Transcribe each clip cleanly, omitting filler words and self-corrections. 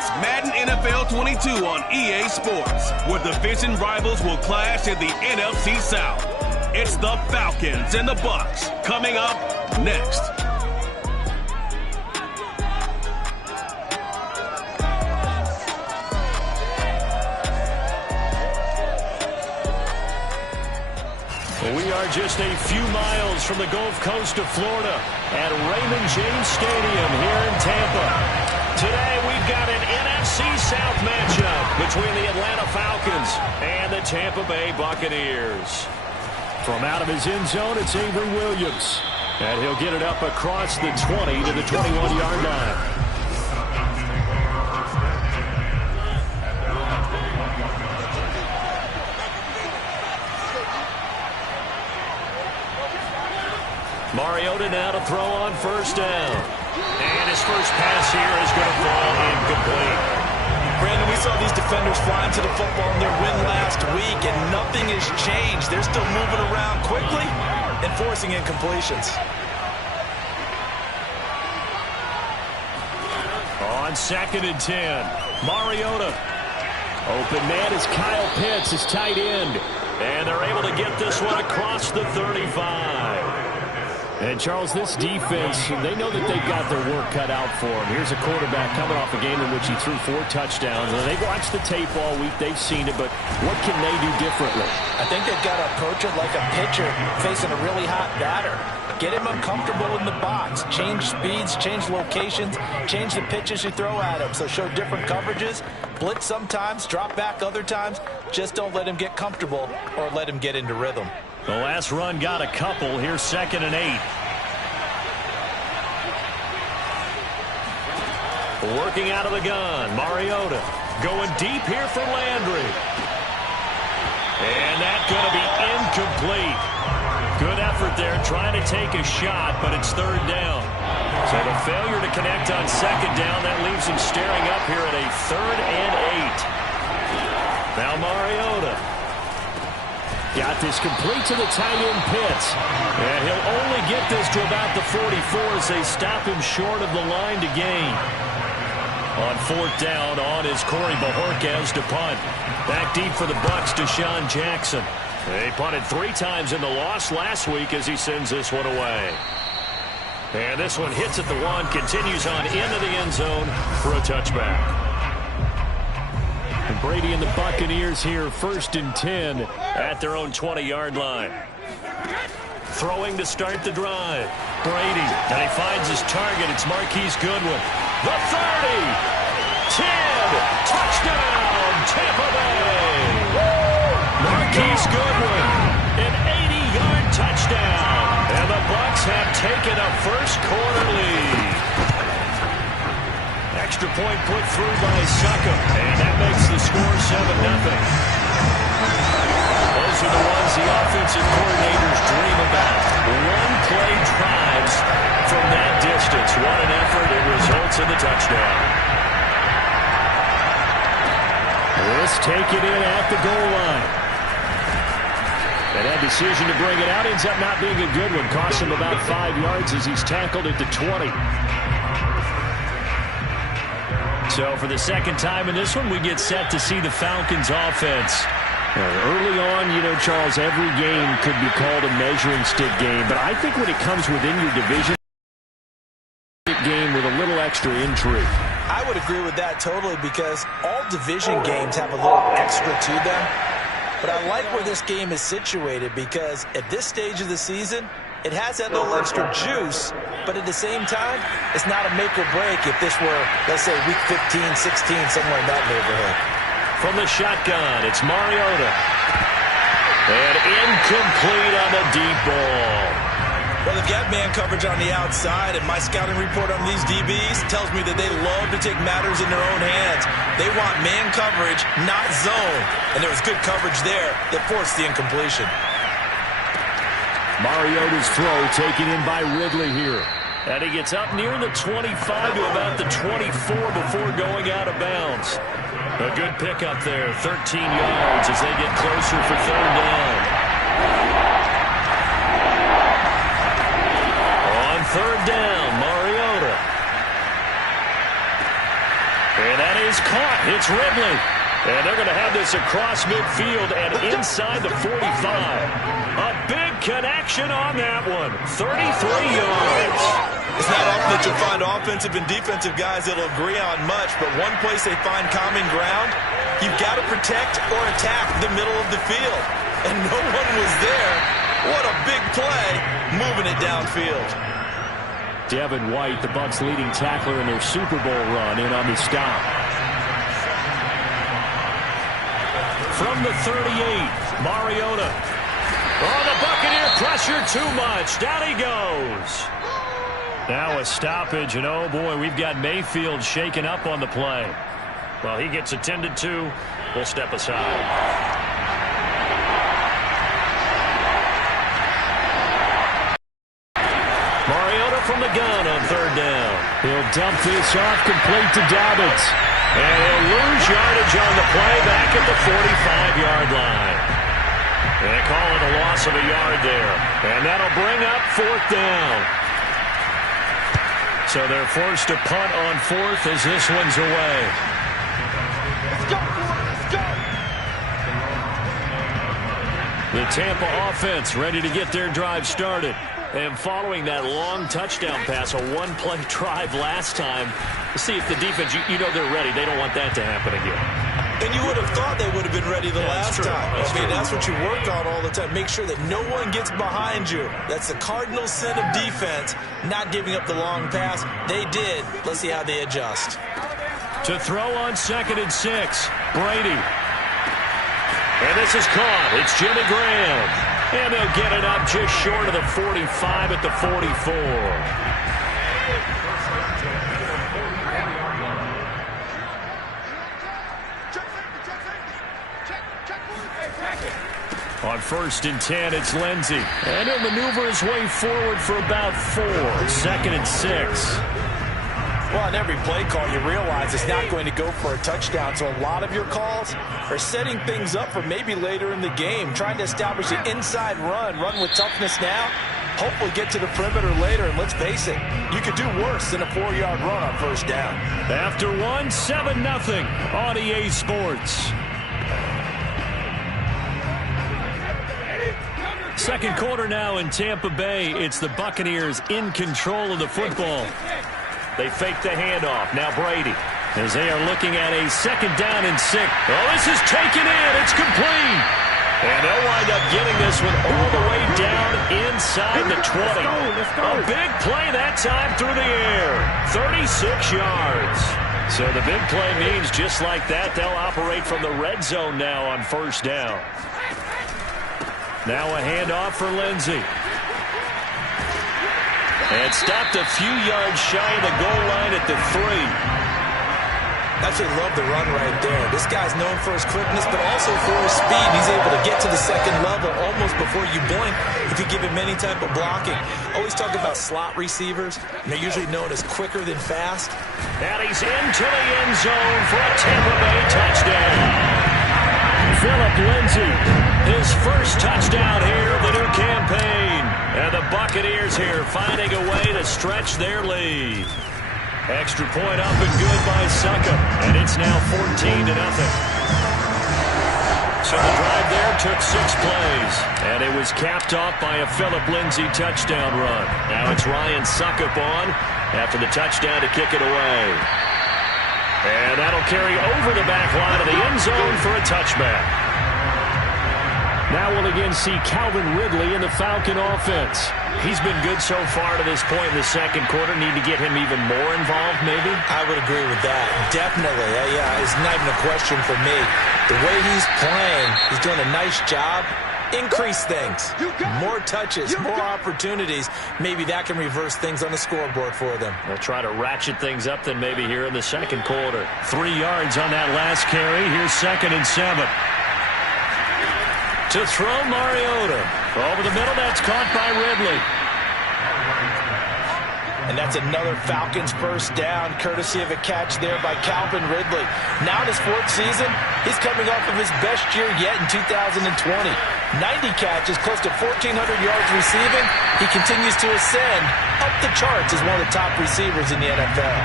It's Madden NFL 22 on EA Sports, where division rivals will clash in the NFC South. It's the Falcons and the Bucks coming up next. We are just a few miles from the Gulf Coast of Florida at Raymond James Stadium here in Tampa. Today we've got an NFC South matchup between the Atlanta Falcons and the Tampa Bay Buccaneers. From out of his end zone, it's Avery Williams. And he'll get it up across the 20 to the 21-yard line. Mariota now to throw on first down. And his first pass here is going to fall incomplete. Brandon, we saw these defenders flying to the football in their win last week, and nothing has changed. They're still moving around quickly and forcing incompletions. On 2nd and 10, Mariota. Open man is Kyle Pitts, his tight end. And they're able to get this one across the 35. And, Charles, this defense, they know that they've got their work cut out for them. Here's a quarterback coming off a game in which he threw 4 touchdowns. And they've watched the tape all week. They've seen it, but what can they do differently? I think they've got to approach it like a pitcher facing a really hot batter. Get him uncomfortable in the box. Change speeds, change locations, change the pitches you throw at him. So show different coverages, blitz sometimes, drop back other times. Just don't let him get comfortable or let him get into rhythm. The last run got a couple. Here's 2nd and 8. Working out of the gun, Mariota going deep here for Landry. And that's going to be incomplete. Good effort there trying to take a shot, but it's 3rd down. So the failure to connect on 2nd down, that leaves him staring up here at a 3rd and 8. Now Mariota. Got this complete to the tight end Pitts. And he'll only get this to about the 44 as they stop him short of the line to gain. On 4th down, on is Corey Bojorquez to punt. Back deep for the Bucs, Deshaun Jackson. They punted 3 times in the loss last week as he sends this one away. And this one hits at the 1, continues on into the end zone for a touchback. And Brady and the Buccaneers here, 1st and 10 at their own 20-yard line. Throwing to start the drive. Brady, and he finds his target. It's Marquise Goodwin. The 30, 10, touchdown, Tampa Bay. Marquise Goodwin, an 80-yard touchdown. And the Bucs have taken a first-quarter lead. Extra point put through by Suckum, and that makes the score 7-0. Those are the ones the offensive coordinators dream about. One-play drives from that distance. What an effort. It results in the touchdown. Let's take it in at the goal line. And that decision to bring it out ends up not being a good one. Costs him about 5 yards as he's tackled at the 20. So for the 2nd time in this one, we get set to see the Falcons offense. Early on, you know, Charles, every game could be called a measuring stick game. But I think when it comes within your division game with a little extra intrigue. I would agree with that totally because all division games have a little extra to them. But I like where this game is situated because at this stage of the season, it has that little extra juice, but at the same time, it's not a make or break if this were, let's say, week 15, 16, somewhere in that neighborhood. From the shotgun, it's Mariota. And incomplete on the deep ball. Well, they've got man coverage on the outside, and my scouting report on these DBs tells me that they love to take matters in their own hands. They want man coverage, not zone. And there was good coverage there that forced the incompletion. Mariota's throw taken in by Ridley here. And he gets up near the 25 to about the 24 before going out of bounds. A good pickup there, 13 yards as they get closer for 3rd down. On 3rd down, Mariota. And that is caught. It's Ridley. And they're going to have this across midfield and inside the 45. A big connection on that one. 33 yards. It's not often that you'll find offensive and defensive guys that will agree on much, but one place they find common ground, you've got to protect or attack the middle of the field. And no one was there. What a big play, moving it downfield. Devin White, the Bucs' leading tackler in their Super Bowl run, in on the stop. From the 38, Mariota. Oh, the Buccaneer pressure too much. Down he goes. Now a stoppage, and oh boy, we've got Mayfield shaken up on the play. Well, he gets attended to. We'll step aside. Mariota from the gun on third down. He'll dump this off complete to Dobbins. And he'll lose yardage on the play back at the 45-yard line. And they call it a loss of a yard there. And that'll bring up fourth down. So they're forced to punt on fourth as this one's away. Let's go, let's go. The Tampa offense ready to get their drive started. And following that long touchdown pass, a one-play drive last time, see if the defense, you know they're ready. They don't want that to happen again. And you would have thought they would have been ready the last time. That's what you work on all the time. Make sure that no one gets behind you. That's the cardinal sin of defense, not giving up the long pass. They did. Let's see how they adjust. To throw on 2nd and 6, Brady. And this is caught. It's Jimmy Graham. And they'll get it up just short of the 45 at the 44. On 1st and 10, it's Lindsey. And he'll maneuver his way forward for about 4. 2nd and 6. Well, on every play call, you realize it's not going to go for a touchdown. So a lot of your calls are setting things up for maybe later in the game, trying to establish an inside run with toughness now, hopefully get to the perimeter later. And let's face it, you could do worse than a 4-yard run on 1st down. After 7-0 on EA Sports. Second quarter now in Tampa Bay. It's the Buccaneers in control of the football. They fake the handoff. Now Brady, as they are looking at a 2nd down and 6. Oh, this is taken in. It's complete. And they'll wind up getting this one all the way down inside the 20. A big play that time through the air. 36 yards. So the big play means just like that, they'll operate from the red zone now on 1st down. Now a handoff for Lindsey. And stopped a few yards shy of the goal line at the 3. Absolutely love the run right there. This guy's known for his quickness, but also for his speed. He's able to get to the 2nd level almost before you blink if you give him any type of blocking. Always talk about slot receivers, and they're usually known as quicker than fast. And he's into the end zone for a Tampa Bay touchdown. Phillip Lindsay, his first touchdown here of the new campaign. And the Buccaneers here finding a way to stretch their lead. Extra point up and good by Succop. And it's now 14-0. So the drive there took 6 plays. And it was capped off by a Phillip Lindsay touchdown run. Now it's Ryan Succop on after the touchdown to kick it away. And that'll carry over the back line of the end zone for a touchback. Now we'll again see Calvin Ridley in the Falcon offense. He's been good so far to this point in the second quarter. Need to get him even more involved, maybe? I would agree with that. Definitely. Yeah, it's not even a question for me. The way he's playing, he's doing a nice job. Increase things. More touches, more opportunities. Maybe that can reverse things on the scoreboard for them. They'll try to ratchet things up then maybe here in the second quarter. 3 yards on that last carry. Here's 2nd and 7. To throw Mariota. Over the middle, that's caught by Ridley. And that's another Falcons first down, courtesy of a catch there by Calvin Ridley. Now in his 4th season, he's coming off of his best year yet in 2020. 90 catches, close to 1,400 yards receiving. He continues to ascend up the charts as one of the top receivers in the NFL.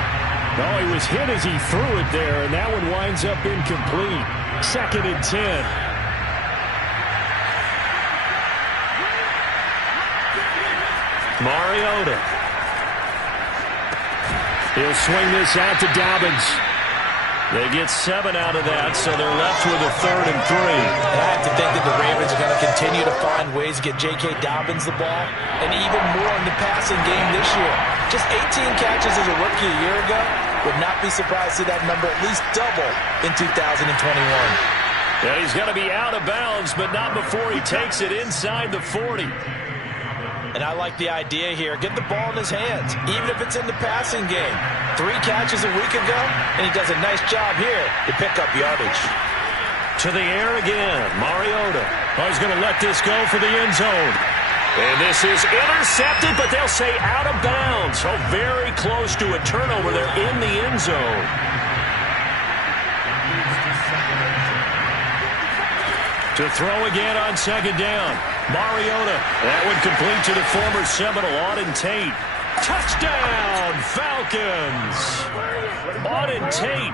No, he was hit as he threw it there, and that one winds up incomplete. 2nd and 10. Mariota. He'll swing this out to Dobbins. They get 7 out of that, so they're left with a 3rd and 3. I have to think that the Ravens are going to continue to find ways to get J.K. Dobbins the ball, and even more in the passing game this year. Just 18 catches as a rookie a year ago. Would not be surprised to see that number at least double in 2021. Yeah, he's going to be out of bounds, but not before he takes it inside the 40. And I like the idea here. Get the ball in his hands, even if it's in the passing game. 3 catches a week ago, and he does a nice job here to pick up yardage. To the air again, Mariota. Oh, he's going to let this go for the end zone. And this is intercepted, but they'll say out of bounds. So very close to a turnover there in the end zone. To throw again on 2nd down. Mariota. That one complete to the former Seminole, Auden Tate. Touchdown, Falcons. Auden Tate,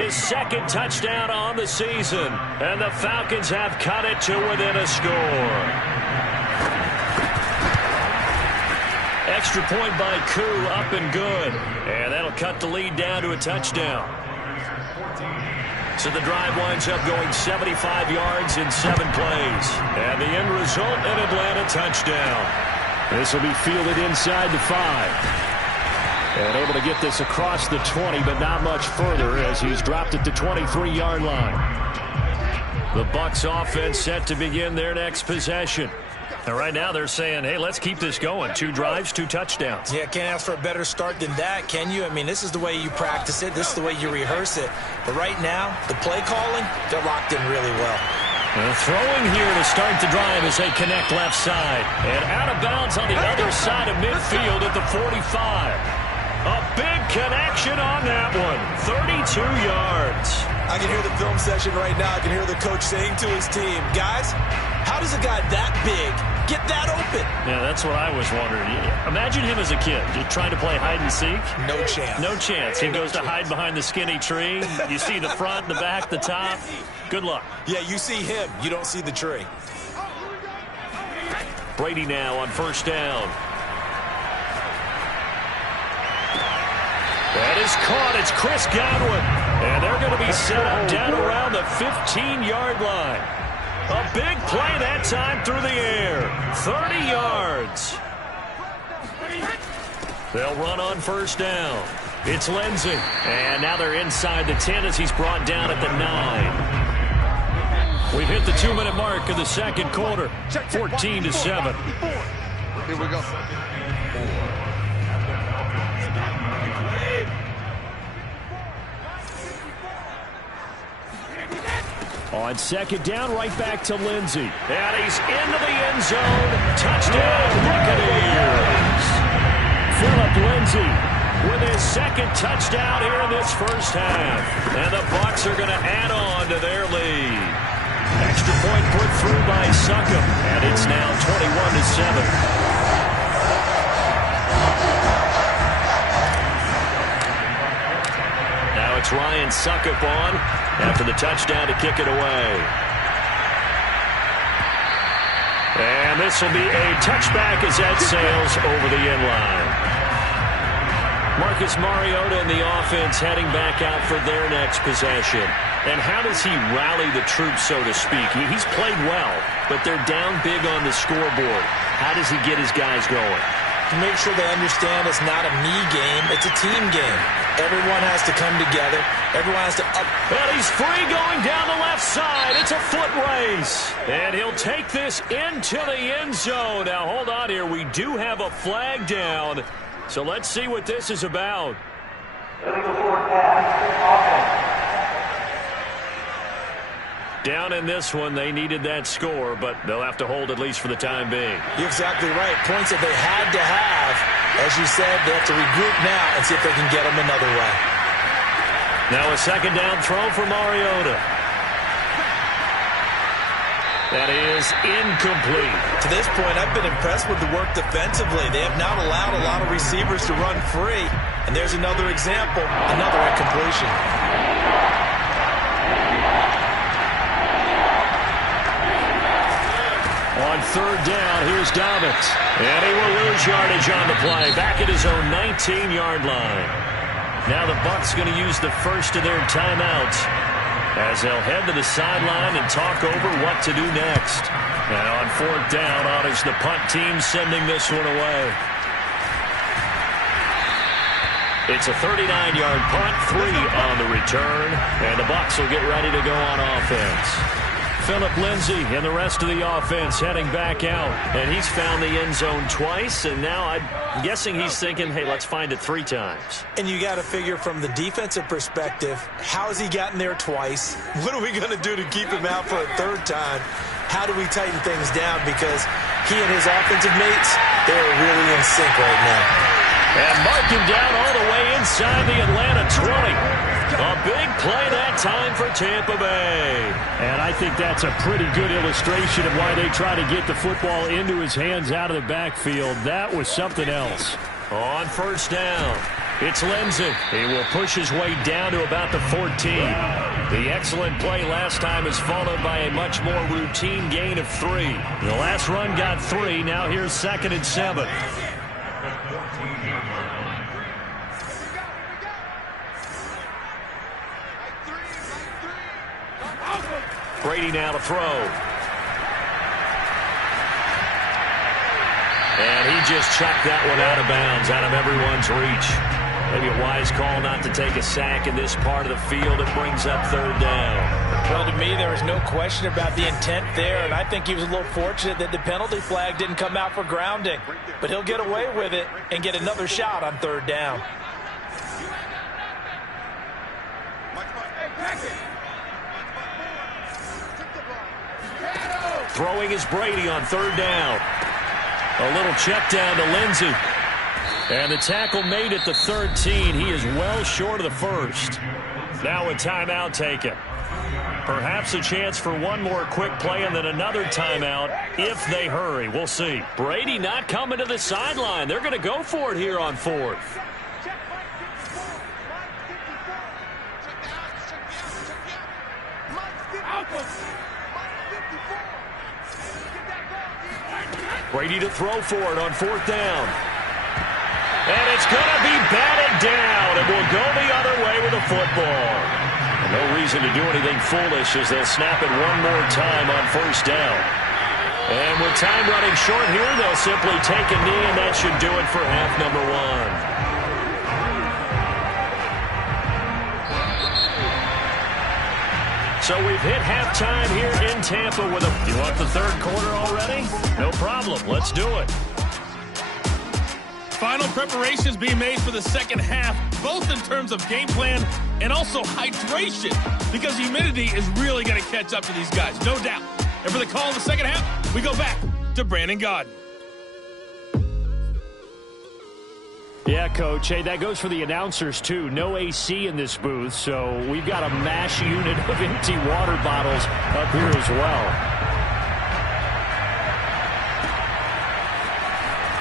his 2nd touchdown on the season. And the Falcons have cut it to within a score. Extra point by Koo, up and good. And that'll cut the lead down to a touchdown. So the drive winds up going 75 yards in 7 plays. And the end result, an Atlanta touchdown. This will be fielded inside the 5. And able to get this across the 20, but not much further as he's dropped at the 23-yard line. The Bucs offense set to begin their next possession. And right now they're saying, hey, let's keep this going. 2 drives, 2 touchdowns. Yeah, can't ask for a better start than that, can you? I mean, this is the way you practice it. This is the way you rehearse it. But right now, the play calling, they're locked in really well. Throwing here to start the drive as they connect left side. And out of bounds on the other side of midfield at the 45. A big connection on that one. 32 yards. I can hear the film session right now. I can hear the coach saying to his team, guys, how does a guy that big get that open? Yeah, that's what I was wondering. Imagine him as a kid, just trying to play hide and seek. No chance. No chance. He goes to hide behind the skinny tree. You see the front, the back, the top. Good luck. Yeah, you see him. You don't see the tree. Brady now on 1st down. That is caught. It's Chris Godwin. And they're going to be set up down around the 15-yard line. A big play that time through the air. 30 yards. They'll run on 1st down. It's Lindsey. And now they're inside the 10 as he's brought down at the 9. We've hit the 2-minute mark of the 2nd quarter. 14-7. Here we go. On 2nd down, right back to Lindsey. And he's into the end zone. Touchdown, Buccaneers. Phillip Lindsey with his 2nd touchdown here in this first half. And the Bucs are going to add on to their lead. Extra point put through by Succop. And it's now 21-7. It's Ryan Succop on after the touchdown to kick it away. And this will be a touchback as that sails over the end line. Marcus Mariota and the offense heading back out for their next possession. And how does he rally the troops, so to speak? He's played well, but they're down big on the scoreboard. How does he get his guys going? To make sure they understand it's not a me game, it's a team game. Everyone has to come together. Everyone has to up. Well, he's free going down the left side. It's a foot race. And he'll take this into the end zone. Now, hold on here. We do have a flag down. So let's see what this is about. Down in this one, they needed that score, but they'll have to hold at least for the time being. You're exactly right. Points that they had to have. As you said, they have to regroup now and see if they can get them another way. Now a 2nd down throw for Mariota. That is incomplete. To this point, I've been impressed with the work defensively. They have not allowed a lot of receivers to run free. And there's another example, another incompletion. On third down, here's Dobbins. And he will lose yardage on the play. Back at his own 19-yard line. Now the Bucs going to use the first of their timeouts as they'll head to the sideline and talk over what to do next. And on fourth down, honors the punt team sending this one away. It's a 39-yard punt, 3 on the return, and the Bucs will get ready to go on offense. Phillip Lindsay and the rest of the offense heading back out, and he's found the end zone twice, and now I'm guessing he's thinking, hey, let's find it 3 times. And you got to figure from the defensive perspective, how has he gotten there twice? What are we going to do to keep him out for a 3rd time? How do we tighten things down? Because he and his offensive mates, they're really in sync right now. And marking down all the way inside the Atlanta 20. A big play that time for Tampa Bay. And I think that's a pretty good illustration of why they try to get the football into his hands out of the backfield. That was something else. On first down, it's Lindsay. He will push his way down to about the 14. The excellent play last time is followed by a much more routine gain of 3. The last run got 3. Now here's 2nd and 7. Brady now to throw. And he just chucked that one out of bounds, out of everyone's reach. Maybe a wise call not to take a sack in this part of the field. It brings up 3rd down. Well, to me, there was no question about the intent there, and I think he was a little fortunate that the penalty flag didn't come out for grounding. But he'll get away with it and get another shot on 3rd down. Throwing is Brady on 3rd down. A little check down to Lindsay. And the tackle made at the 13. He is well short of the 1st. Now a timeout taken. Perhaps a chance for one more quick play and then another timeout if they hurry. We'll see. Brady not coming to the sideline. They're going to go for it here on 4th. Brady to throw for it on 4th down. And it's going to be batted down, and will go the other way with the football. No reason to do anything foolish as they'll snap it one more time on 1st down. And with time running short here, they'll simply take a knee, and that should do it for half number 1. So we've hit halftime here in Tampa with a... You want the 3rd quarter already? No problem. Let's do it. Final preparations being made for the 2nd half, both in terms of game plan and also hydration, because humidity is really going to catch up to these guys, no doubt. And for the call in the 2nd half, we go back to Brandon Gaudin. Yeah, Coach. Hey, that goes for the announcers, too. No AC in this booth, so we've got a mash unit of empty water bottles up here as well.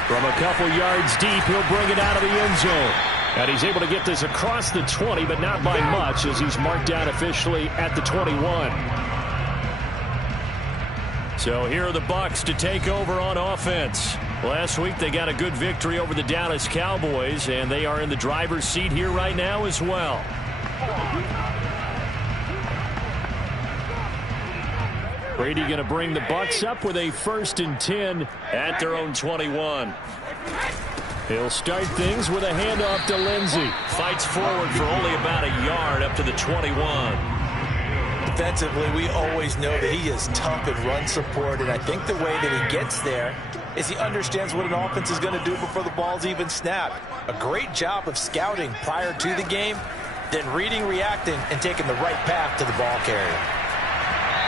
From a couple yards deep, he'll bring it out of the end zone. And he's able to get this across the 20, but not by much, as he's marked down officially at the 21. So here are the Bucs to take over on offense. Last week they got a good victory over the Dallas Cowboys, and they are in the driver's seat here right now as well. Brady going to bring the Bucs up with a 1st and 10 at their own 21. He'll start things with a handoff to Lindsay. Fights forward for only about a yard up to the 21. Defensively, we always know that he is tough in run support, and I think the way that he gets there is he understands what an offense is going to do before the ball's even snapped. A great job of scouting prior to the game, then reading, reacting, and taking the right path to the ball carrier.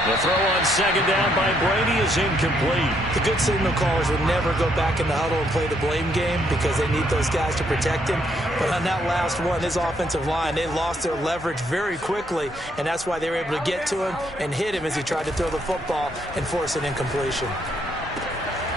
The throw on second down by Brady is incomplete. The good signal callers would never go back in the huddle and play the blame game because they need those guys to protect him. But on that last one, his offensive line, they lost their leverage very quickly, and that's why they were able to get to him and hit him as he tried to throw the football and force an incompletion.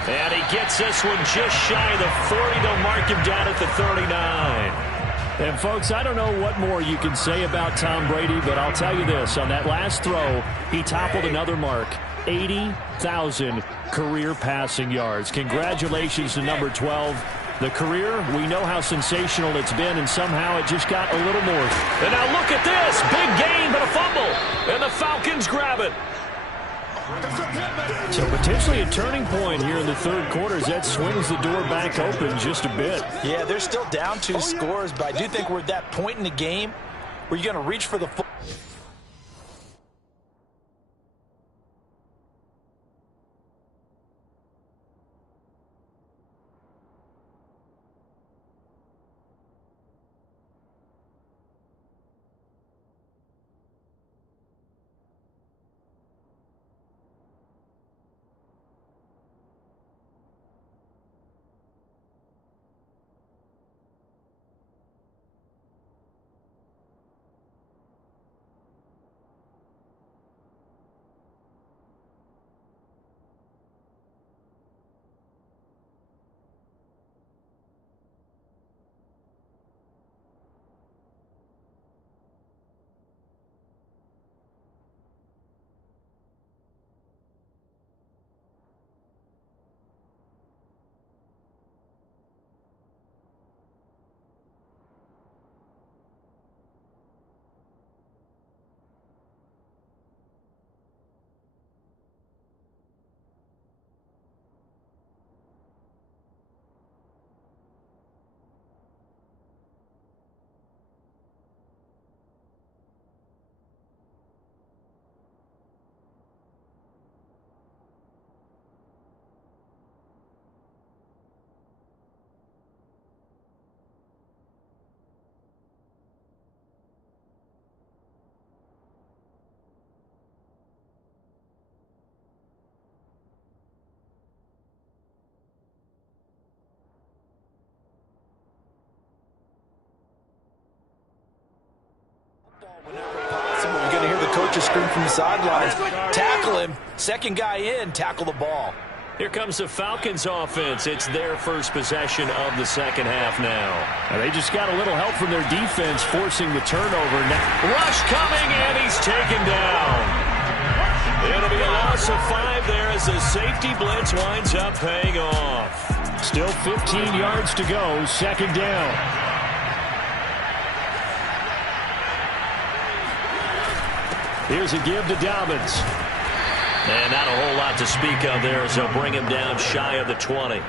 And he gets this one just shy of the 40. They'll mark him down at the 39. And, folks, I don't know what more you can say about Tom Brady, but I'll tell you this. On that last throw, he toppled another mark, 80,000 career passing yards. Congratulations to number 12. The career, we know how sensational it's been, and somehow it just got a little more. And now look at this. Big gain, but a fumble. And the Falcons grab it. So potentially a turning point here in the third quarter as that swings the door back open just a bit. Yeah, they're still down 2 scores, but I do think we're at that point in the game where you're going to reach for the football. Whenever possible, you're going to hear the coaches scream from the sidelines. Tackle him. Second guy in, tackle the ball. Here comes the Falcons offense. It's their first possession of the second half now. And they just got a little help from their defense forcing the turnover. Now, rush coming, and he's taken down. It'll be a loss of 5 there as the safety blitz winds up paying off. Still 15 yards to go, second down. Here's a give to Dobbins. And not a whole lot to speak of there as they'll bring him down shy of the 20.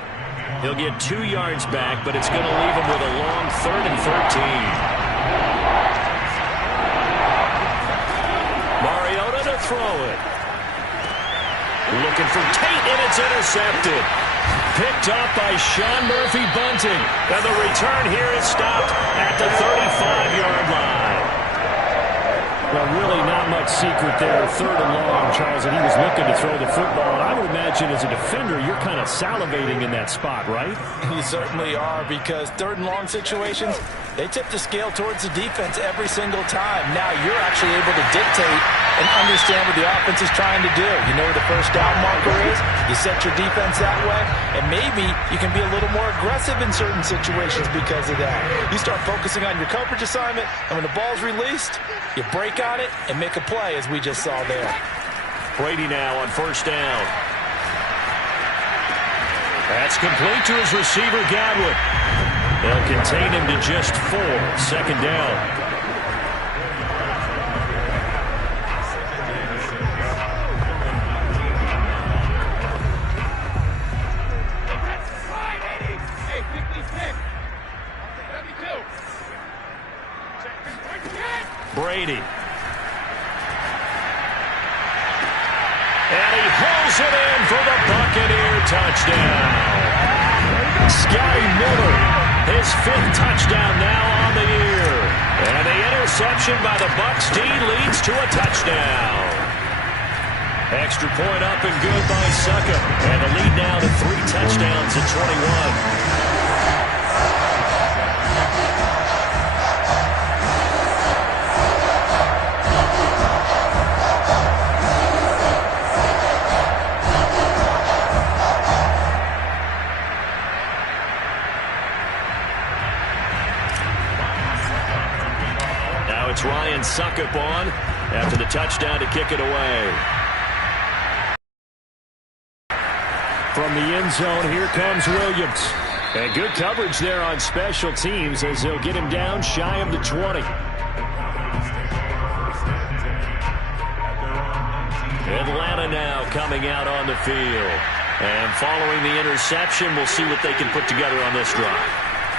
He'll get 2 yards back, but it's going to leave him with a long 3rd and 13. Mariota to throw it. Looking for Tate, and it's intercepted. Picked up by Sean Murphy-Bunting. And the return here is stopped at the 35-yard line. Well, really not much secret there. 3rd and long, Charles, and he was looking to throw the football. And I would imagine as a defender, you're kind of salivating in that spot, right? You certainly are, because 3rd and long situations, they tip the scale towards the defense every single time. Now you're actually able to dictate and understand what the offense is trying to do. You know where the first down marker is. You set your defense that way, and maybe you can be a little more aggressive in certain situations because of that. You start focusing on your coverage assignment, and when the ball's released, you break on it and make a play, as we just saw there. Brady now on first down. That's complete to his receiver, Gadwin. They'll contain him to just 4. Second down. Brady. And he pulls it in for the Buccaneer touchdown. Scotty Miller, his 5th touchdown now on the year. And the interception by the Bucs D leads to a touchdown. Extra point up and good by Succop. And the lead now to 3 touchdowns at 21. It's Ryan Succop on after the touchdown to kick it away. From the end zone, here comes Williams. And good coverage there on special teams as they'll get him down shy of the 20. Atlanta now coming out on the field. And following the interception, we'll see what they can put together on this drive.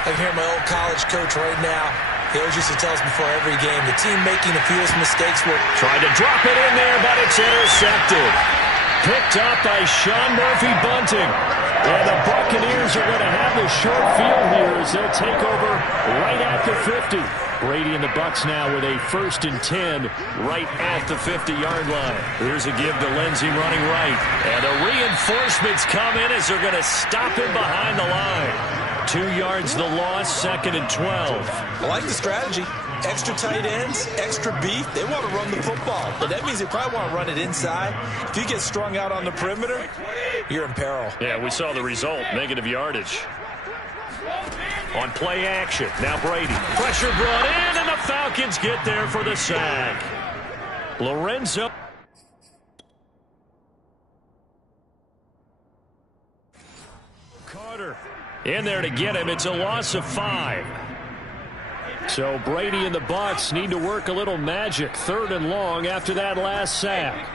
I can hear my old college coach right now. He always used to tell us before every game, the team making the fewest mistakes will... Tried to drop it in there, but it's intercepted. Picked up by Sean Murphy-Bunting. And the Buccaneers are going to have the short field here as they'll take over right at the 50. Brady and the Bucs now with a 1st and 10 right at the 50-yard line. Here's a give to Lindsey running right. And the reinforcements come in as they're going to stop him behind the line. 2 yards the loss, 2nd and 12. I like the strategy. Extra tight ends, extra beef. They want to run the football, but that means they probably want to run it inside. If you get strung out on the perimeter, you're in peril. Yeah, we saw the result, negative yardage. On play action, now Brady. Pressure brought in, and the Falcons get there for the sack. Lorenzo. Carter in there to get him. It's a loss of 5. So Brady and the Bucs need to work a little magic. 3rd and long after that last sack.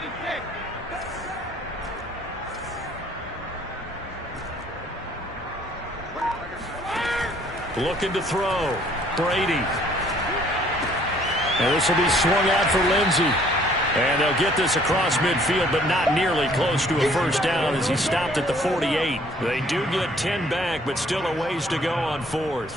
Looking to throw. Brady. And this will be swung out for Lindsey. And they'll get this across midfield, but not nearly close to a first down as he stopped at the 48. They do get 10 back, but still a ways to go on 4th.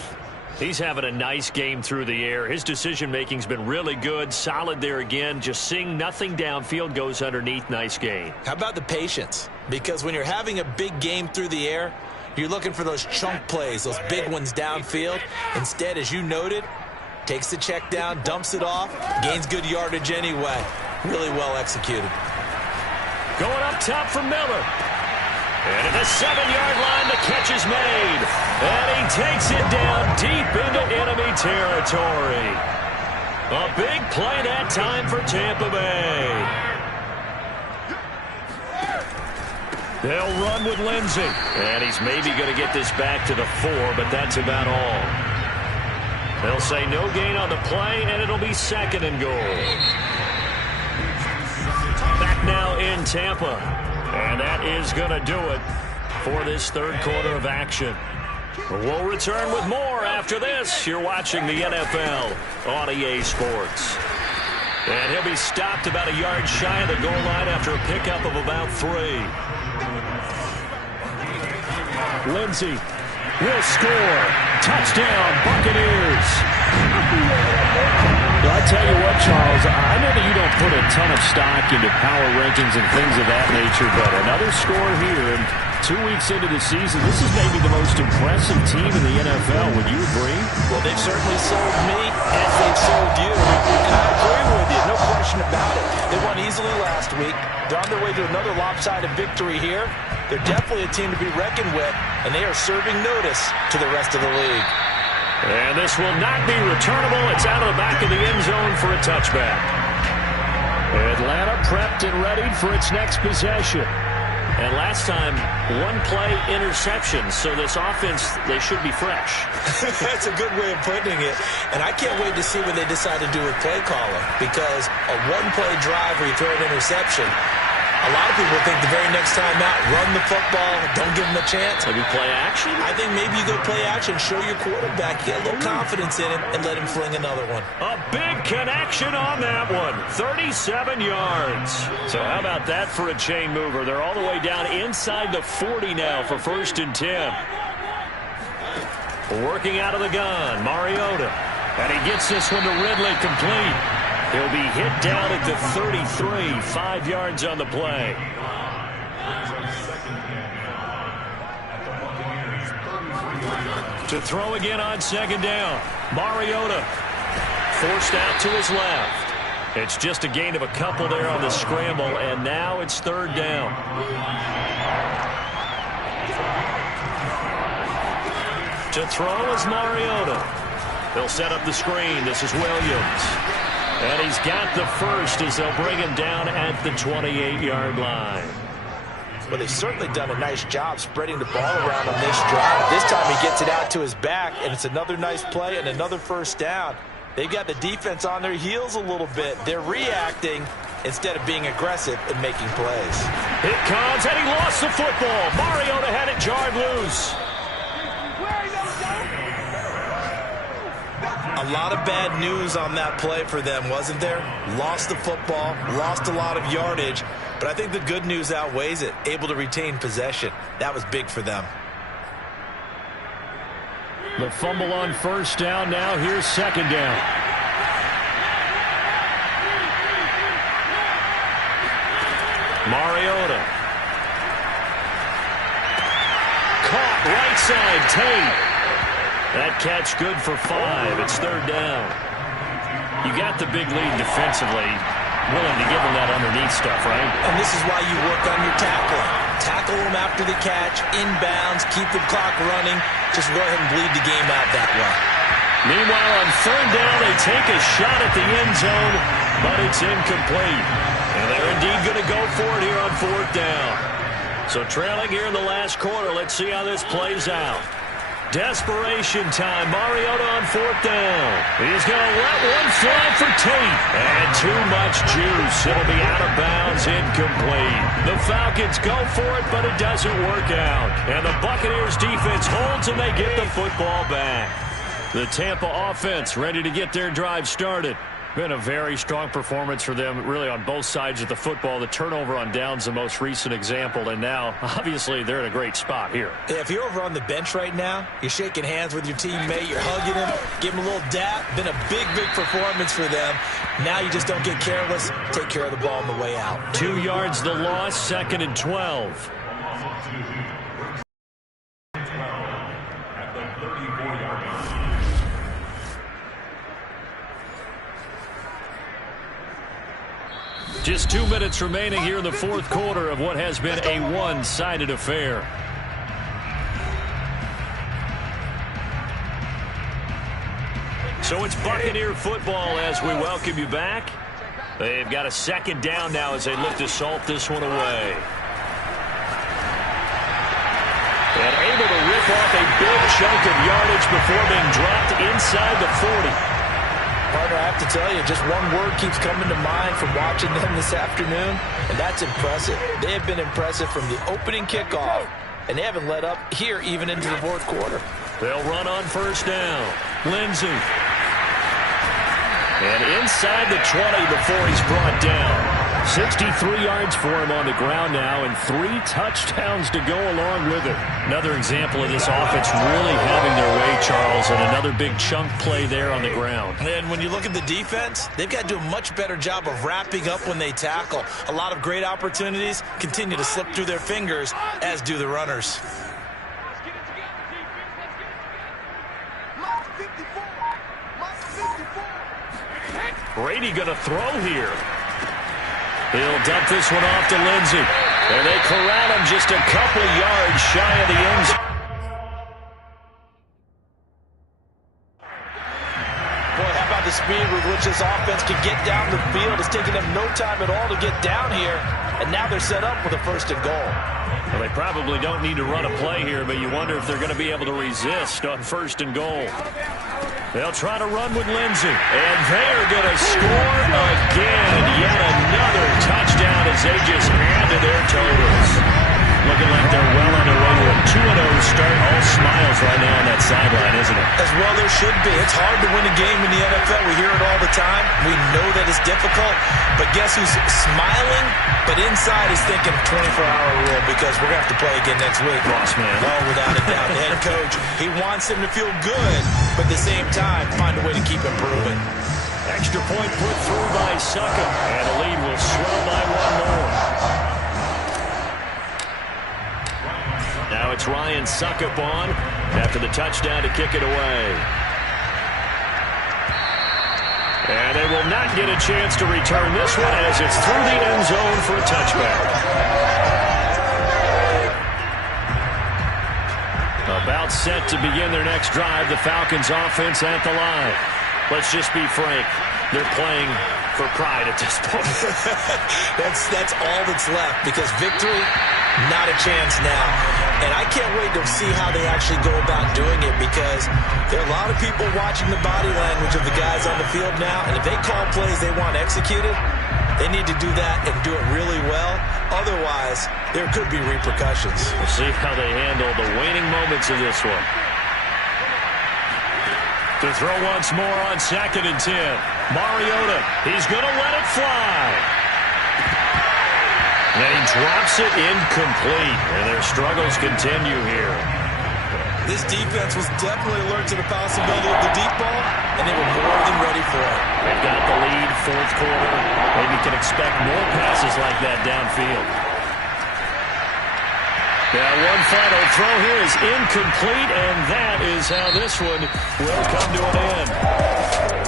He's having a nice game through the air. His decision-making's been really good, solid there again. Just seeing nothing downfield, goes underneath. Nice game. How about the patience? Because when you're having a big game through the air, you're looking for those chunk plays, those big ones downfield. Instead, as you noted, takes the check down, dumps it off, gains good yardage anyway. Really well executed. Going up top for Miller. And at the 7-yard line, the catch is made. And he takes it down deep into enemy territory. A big play that time for Tampa Bay. They'll run with Lindsey. And he's maybe going to get this back to the 4, but that's about all. They'll say no gain on the play, and it'll be 2nd and goal. Back now in Tampa. And that is going to do it for this 3rd quarter of action. We'll return with more after this. You're watching the NFL on EA Sports. And he'll be stopped about a yard shy of the goal line after a pickup of about 3. Lindsey will score. Touchdown, Buccaneers. I tell you what, Charles, I know that you don't put a ton of stock into power rankings and things of that nature, but another score here, and 2 weeks into the season, this is maybe the most impressive team in the NFL. Would you agree? Well, they've certainly sold me as they've sold you, and I agree with you, no question about it. They won easily last week. They're on their way to another lopsided victory here. They're definitely a team to be reckoned with, and they are serving notice to the rest of the league. And this will not be returnable. It's out of the back of the end zone for a touchback. Atlanta prepped and ready for its next possession. And last time, 1-play interception. So this offense, they should be fresh. That's a good way of putting it. And I can't wait to see what they decide to do with play calling. Because a 1-play drive where you throw an interception, a lot of people think the very next time out, run the football, don't give them a chance. Maybe play action? I think maybe you go play action, show your quarterback, get a little confidence in him, and let him fling another one. A big connection on that one. 37 yards. So how about that for a chain mover? They're all the way down inside the 40 now for 1st and 10. Working out of the gun, Mariota. And he gets this one to Ridley complete. He'll be hit down at the 33, 5 yards on the play. To throw again on second down. Mariota forced out to his left. It's just a gain of a couple there on the scramble, and now it's third down. To throw is Mariota. He'll set up the screen. This is Williams. And he's got the first as they'll bring him down at the 28-yard line. Well, they've certainly done a nice job spreading the ball around on this drive. This time he gets it out to his back, and it's another nice play and another first down. They've got the defense on their heels a little bit. They're reacting instead of being aggressive and making plays. It comes, and he lost the football. Mariota had it jarred loose. A lot of bad news on that play for them, wasn't there? Lost the football, lost a lot of yardage, but I think the good news outweighs it. Able to retain possession. That was big for them. The fumble on first down. Now here's second down. Mariota. Caught right side. Tate. That catch good for 5. It's third down. You got the big lead defensively. Willing to give them that underneath stuff, right? And this is why you work on your tackling. Tackle them after the catch, inbounds, keep the clock running. Just go ahead and bleed the game out that way. Meanwhile, on third down, they take a shot at the end zone, but it's incomplete. And they're indeed going to go for it here on fourth down. So trailing here in the last quarter, let's see how this plays out. Desperation time. Mariota on fourth down. He's going to let one fly for Tate. And too much juice. It'll be out of bounds, incomplete. The Falcons go for it, but it doesn't work out. And the Buccaneers defense holds, and they get the football back. The Tampa offense ready to get their drive started. Been a very strong performance for them, really, on both sides of the football. The turnover on downs, the most recent example, and now, obviously, they're in a great spot here. Yeah, if you're over on the bench right now, you're shaking hands with your teammate, you're hugging him, give him a little dap. Been a big, big performance for them. Now you just don't get careless. Take care of the ball on the way out. 2 yards the loss, second and 12. Just 2 minutes remaining here in the fourth quarter of what has been a one-sided affair. So it's Buccaneer football as we welcome you back. They've got a second down now as they look to salt this one away. And able to rip off a big chunk of yardage before being dropped inside the 40. Partner, I have to tell you, just one word keeps coming to mind from watching them this afternoon, and that's impressive. They have been impressive from the opening kickoff, and they haven't let up here even into the fourth quarter. They'll run on first down. Lindsey. And inside the 20 before he's brought down. 63 yards for him on the ground now, and 3 touchdowns to go along with it. Another example of this offense really having their way, Charles, and another big chunk play there on the ground. And when you look at the defense, they've got to do a much better job of wrapping up when they tackle. A lot of great opportunities continue to slip through their fingers, as do the runners. Brady going to throw here. He'll dump this one off to Lindsey. And they corral him just a couple yards shy of the end zone. Boy, how about the speed with which this offense can get down the field? It's taking them no time at all to get down here. And now they're set up with a first and goal. Well, they probably don't need to run a play here, but you wonder if they're going to be able to resist on first and goal. They'll try to run with Lindsey. And they're going to score again. Yet another touchdown as they just add to their totals. Looking like they're well on their way to a 2-0 start. All smiles right now on that sideline, isn't it? As well there should be. It's hard to win a game in the NFL. We hear it all the time. We know that it's difficult. But guess who's smiling? But inside is thinking 24-hour rule because we're going to have to play again next week. Boss man. Oh, without a doubt. The head coach, he wants them to feel good, but at the same time, find a way to keep improving. Extra point put through by Succop, and the lead will swell by one more. Now it's Ryan Succop on after the touchdown to kick it away. And they will not get a chance to return this one as it's through the end zone for a touchback. About set to begin their next drive, the Falcons offense at the line. Let's just be frank, they're playing for pride at this point. That's all that's left, because victory, not a chance now. And I can't wait to see how they actually go about doing it, because there are a lot of people watching the body language of the guys on the field now, and if they call plays they want executed, they need to do that and do it really well. Otherwise, there could be repercussions. We'll see how they handle the waning moments of this one. To throw once more on 2nd and 10. Mariota, he's going to let it fly. And he drops it incomplete. And their struggles continue here. This defense was definitely alert to the possibility of the deep ball, and they were more than ready for it. They've got the lead, 4th quarter. Maybe can expect more passes like that downfield. Now, one final throw here is incomplete, and that is how this one will come to an end.